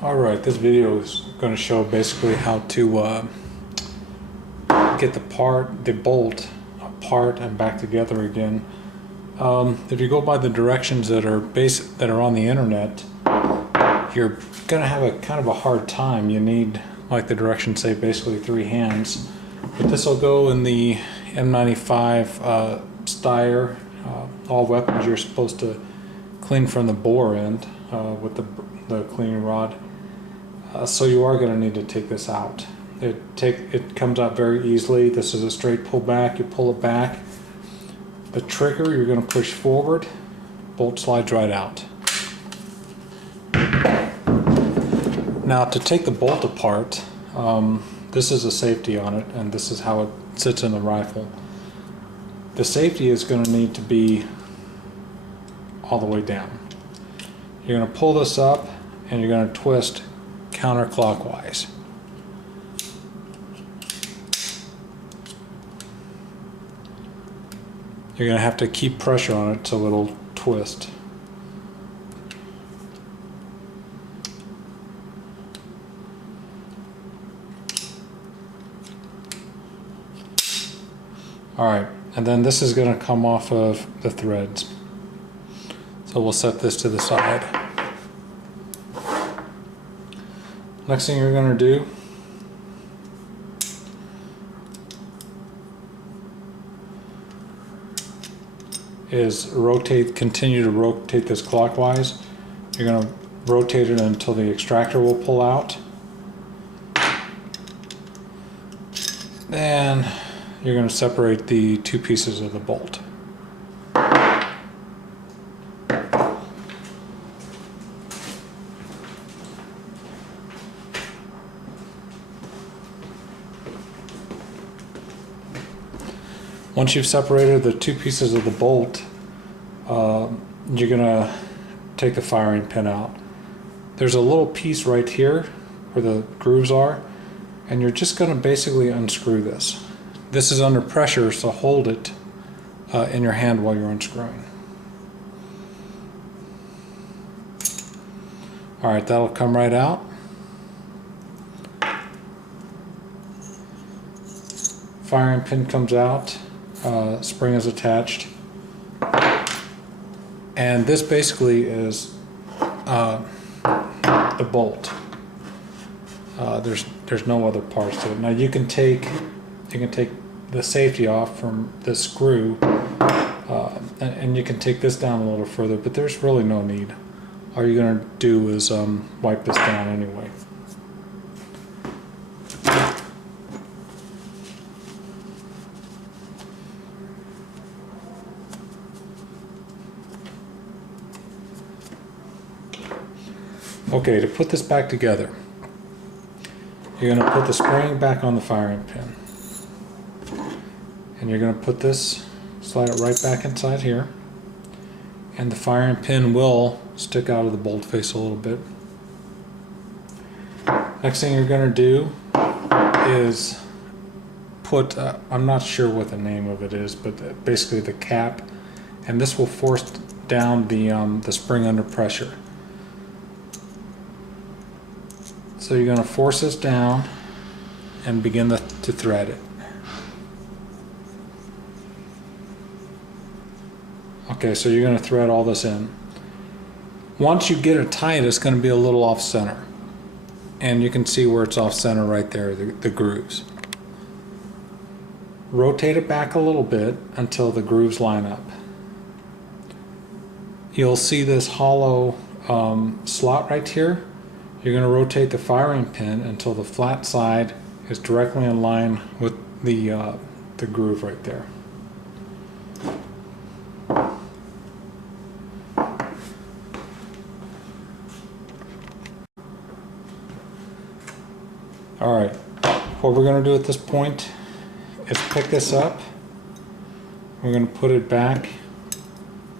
Alright, this video is going to show basically how to get the bolt apart and back together again. If you go by the directions that are on the internet, you're going to have a kind of a hard time. You need, like the directions say, basically 3 hands. But this will go in the M95 Steyr. All weapons you're supposed to clean from the bore end with the cleaning rod. So you are going to need to take this out. It comes out very easily. This is a straight pull back. You pull it back. The trigger you're going to push forward. Bolt slides right out. Now to take the bolt apart, this is a safety on it, and this is how it sits in the rifle. The safety is going to need to be all the way down. You're going to pull this up and you're going to twist counterclockwise. You're going to have to keep pressure on it so it'll twist. Alright, and then this is going to come off of the threads. So we'll set this to the side. Next thing you're going to do is continue to rotate this clockwise. You're going to rotate it until the extractor will pull out. Then you're going to separate the 2 pieces of the bolt. Once you've separated the 2 pieces of the bolt, you're going to take the firing pin out. There's a little piece right here where the grooves are, and you're just going to basically unscrew this. This is under pressure, so hold it in your hand while you're unscrewing. Alright, that'll come right out. Firing pin comes out. Spring is attached, and this basically is the bolt. There's no other parts to it. Now you can take the safety off from the screw, and you can take this down a little further, but there's really no need. All you're going to do is wipe this down anyway. Okay, to put this back together, you're going to put the spring back on the firing pin. And you're going to slide it right back inside here. And the firing pin will stick out of the bolt face a little bit. Next thing you're going to do is put, I'm not sure what the name of it is, but basically the cap. And this will force down the spring under pressure. So you're going to force this down and begin to thread it. Okay, so you're going to thread all this in. Once you get it tight, it's going to be a little off center. And you can see where it's off center right there, the grooves. Rotate it back a little bit until the grooves line up. You'll see this hollow slot right here. You're going to rotate the firing pin until the flat side is directly in line with the groove right there. Alright, what we're going to do at this point is pick this up. We're going to put it back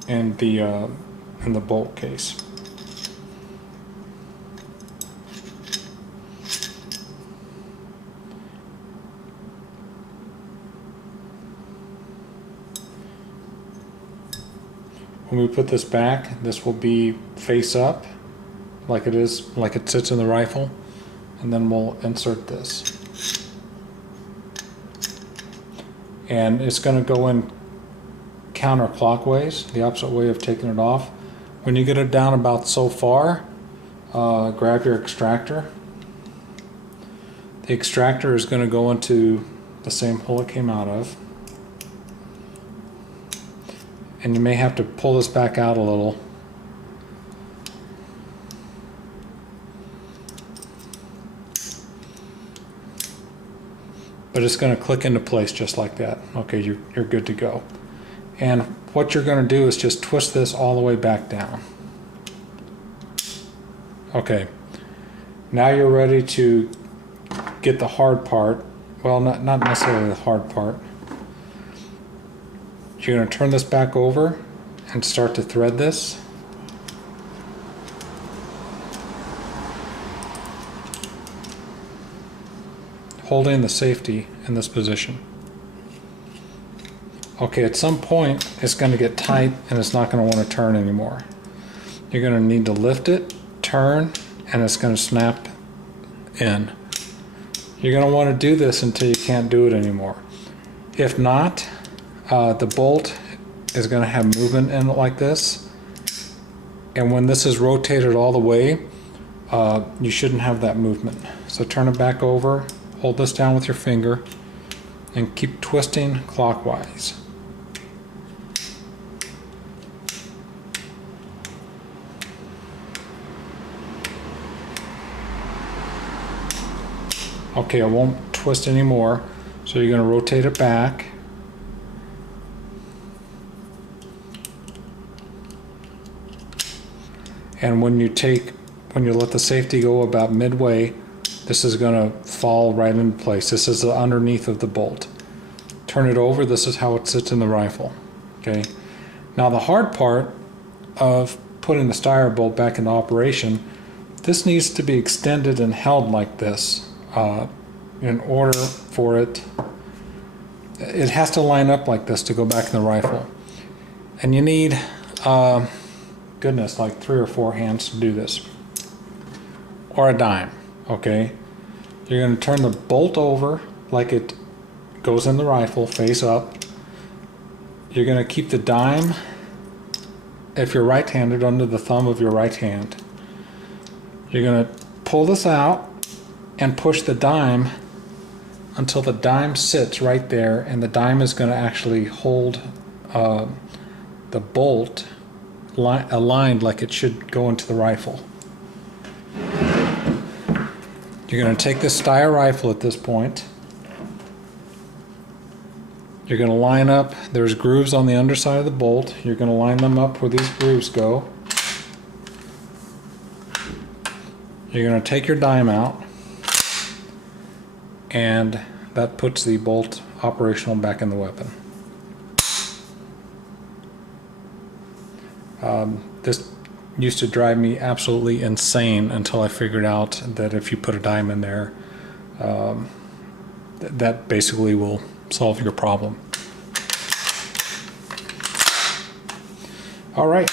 in the bolt case. When we put this back, this will be face up, like it is, like it sits in the rifle, and then we'll insert this. And it's going to go in counterclockwise, the opposite way of taking it off. When you get it down about so far, grab your extractor. The extractor is going to go into the same hole it came out of. And you may have to pull this back out a little. But it's going to click into place just like that. Okay, you're good to go. And what you're going to do is just twist this all the way back down. Okay, now you're ready to get the hard part. Well, not necessarily the hard part. You're going to turn this back over and start to thread this. Holding the safety in this position. Okay, at some point it's going to get tight and it's not going to want to turn anymore. You're going to need to lift it, turn, and it's going to snap in. You're going to want to do this until you can't do it anymore. If not, the bolt is going to have movement in it like this, and when this is rotated all the way, you shouldn't have that movement. So turn it back over, hold this down with your finger, and keep twisting clockwise. Okay, I won't twist anymore, so you're going to rotate it back. And when you let the safety go about midway, this is going to fall right into place. This is the underneath of the bolt. Turn it over, this is how it sits in the rifle. Okay. Now the hard part of putting the Steyr bolt back into operation, this needs to be extended and held like this in order for it has to line up like this to go back in the rifle. And you need, goodness, like 3 or 4 hands to do this. Or a dime, okay? You're going to turn the bolt over like it goes in the rifle, face up. You're going to keep the dime, if you're right-handed, under the thumb of your right hand. You're going to pull this out and push the dime until the dime sits right there, and the dime is going to actually hold the bolt aligned like it should go into the rifle. You're going to take this Steyr rifle at this point. You're going to line up, there's grooves on the underside of the bolt. You're going to line them up where these grooves go. You're going to take your dime out, and that puts the bolt operational back in the weapon. This used to drive me absolutely insane until I figured out that if you put a dime in there, that basically will solve your problem. All right,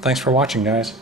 thanks for watching, guys.